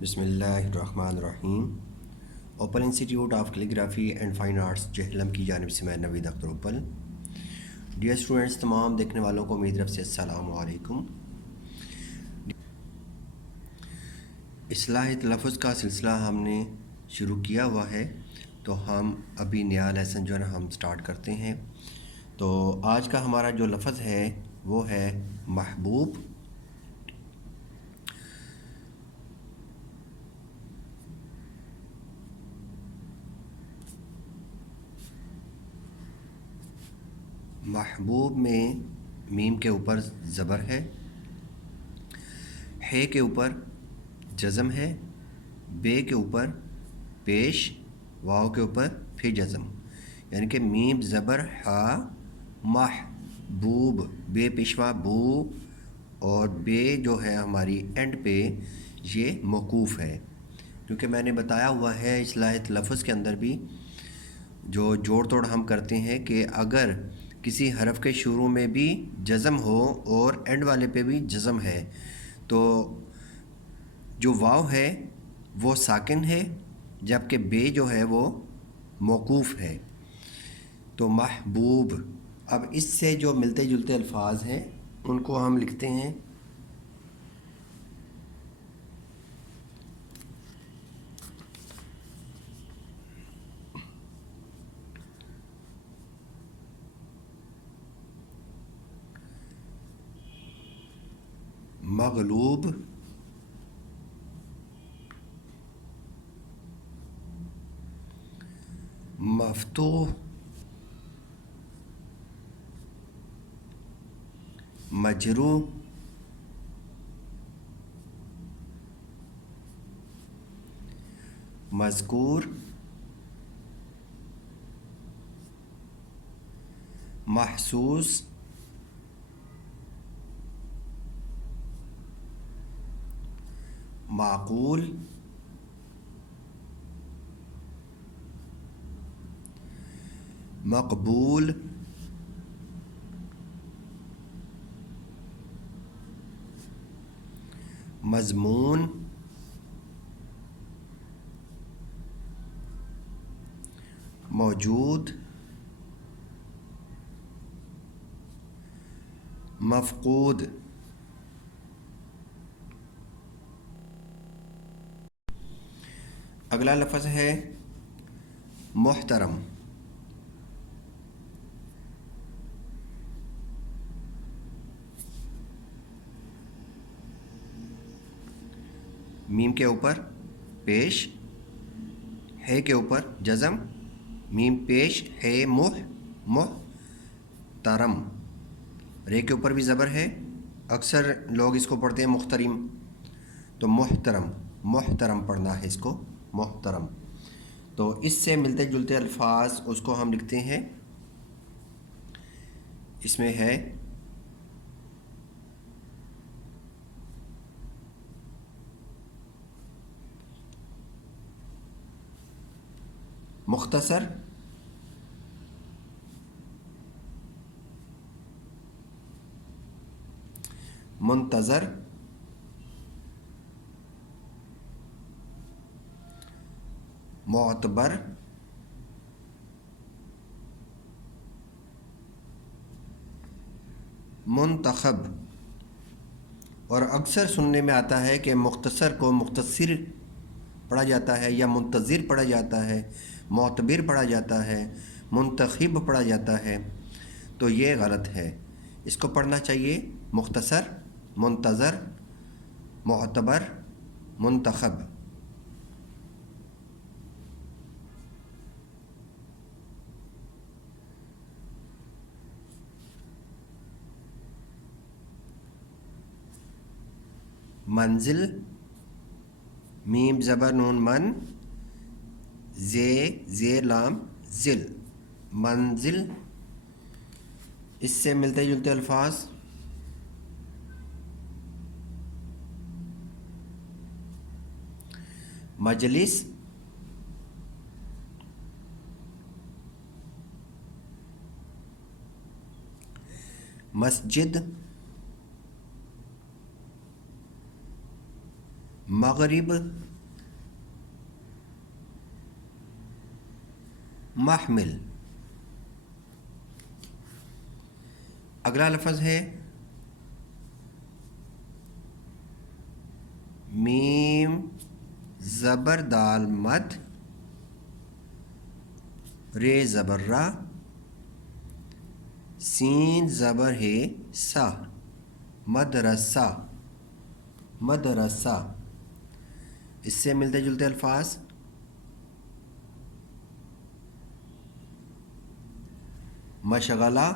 بسم اللہ الرحمن الرحیم۔ Open institute of calligraphy and fine arts Jhelum کی جانب سے میں نوید اختر اوپل۔ ڈیئر اسٹوڈنٹس، تمام دیکھنے والوں کو میری طرف سے السلام علیکم۔ اصلاح تلفظ کا سلسلہ ہم نے شروع کیا ہوا ہے، تو ہم ابھی نیا لیسن جو ہے نا ہم سٹارٹ کرتے ہیں۔ تو آج کا ہمارا جو لفظ ہے وہ ہے محبوب۔ محبوب میں میم کے اوپر زبر ہے، ہے کے اوپر جزم ہے، بے کے اوپر پیش، واو کے اوپر پھر جزم، یعنی کہ میم زبر ہا محبوب، بے پیشوا بو، اور بے جو ہے ہماری اینڈ پہ یہ موقوف ہے، کیونکہ میں نے بتایا ہوا ہے اصلاح لفظ کے اندر بھی جو جوڑ توڑ ہم کرتے ہیں کہ اگر کسی حرف کے شروع میں بھی جزم ہو اور اینڈ والے پہ بھی جزم ہے تو جو واو ہے وہ ساکن ہے، جبکہ بے جو ہے وہ موقوف ہے۔ تو محبوب، اب اس سے جو ملتے جلتے الفاظ ہیں ان کو ہم لکھتے ہیں مغلوب، مفتوح، مجروح، مذکور، محسوس، معقول، مقبول، مضمون، موجود، مفقود۔ اگلا لفظ ہے محترم۔ میم کے اوپر پیش، ہے کے اوپر جزم، میم پیش ہے محترم، رے کے اوپر بھی زبر ہے، اکثر لوگ اس کو پڑھتے ہیں محترم، تو محترم، محترم پڑھنا ہے اس کو، محترم۔ تو اس سے ملتے جلتے الفاظ اس کو ہم لکھتے ہیں، اس میں ہے مختصر، منتظر، معتبر، منتخب۔ اور اکثر سننے میں آتا ہے کہ مختصر کو مختصر پڑھا جاتا ہے یا منتظر پڑھا جاتا ہے، معتبر پڑھا جاتا ہے، منتخب پڑھا جاتا ہے، تو یہ غلط ہے۔ اس کو پڑھنا چاہیے مختصر، منتظر، معتبر، منتخب۔ منزل، میم زبر نون من، زیر لام ذل، منزل۔ اس سے ملتے جلتے الفاظ مجلس، مسجد، مغرب، محمل. اگلا لفظ ہے میم زبر دال مد رے زبر را سین زبر ہے سا مدرسہ. مدرسہ. اس سے ملتے جلتے الفاظ مشغلہ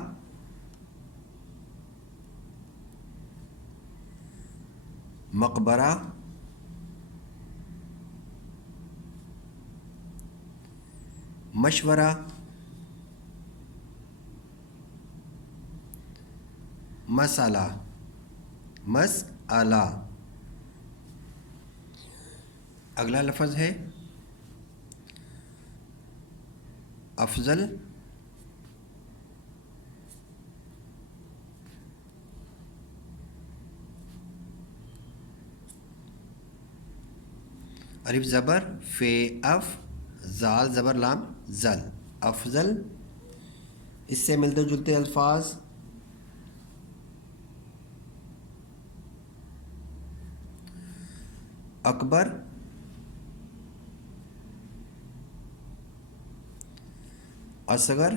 مقبرہ مشورہ مسئلہ. مسئلہ. اگلا لفظ ہے افضل الف زبر فے اف زال زبر لام زل افضل. اس سے ملتے جلتے الفاظ اکبر اصغر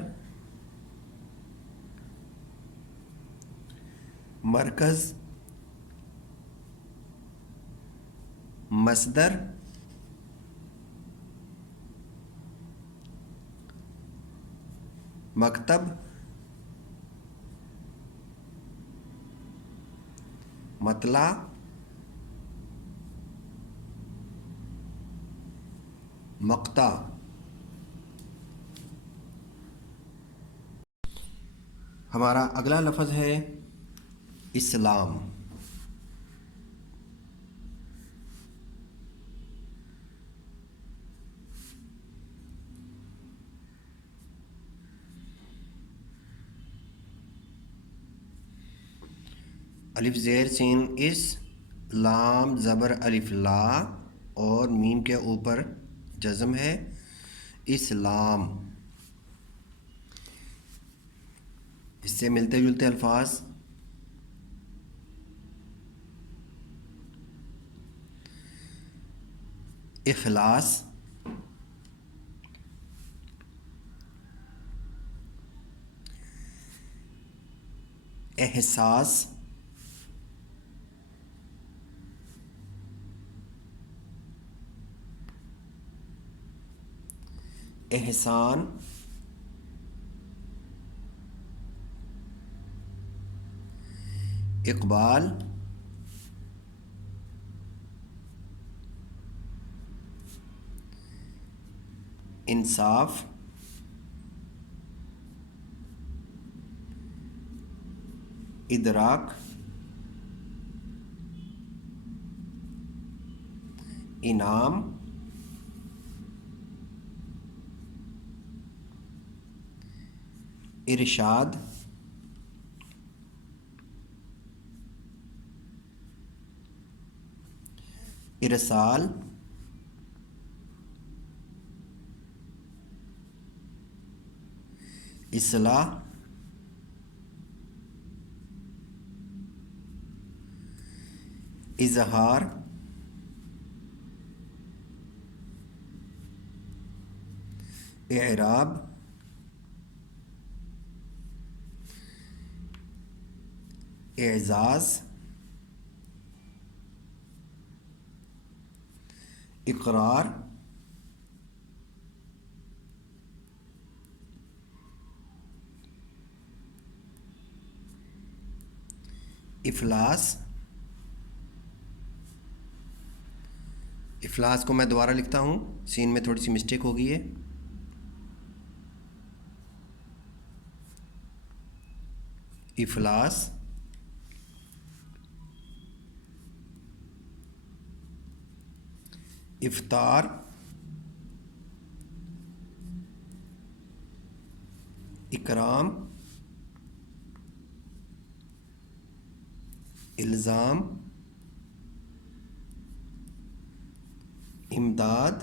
مرکز مصدر مکتب مطلع مقطع. ہمارا اگلا لفظ ہے اسلام. الف زیر سین اس لام زبر الف لا اور میم کے اوپر جزم ہے اسلام. اس سے ملتے جلتے الفاظ اخلاص احساس احسان اقبال انصاف ادراک انعام ارشاد ارسال اصلاح اظہار اعراب اعزاز اقرار افلاس. افلاس کو میں دوبارہ لکھتا ہوں، سین میں تھوڑی سی مسٹیک ہو گئی ہے. افلاس افطار اکرام الزام امداد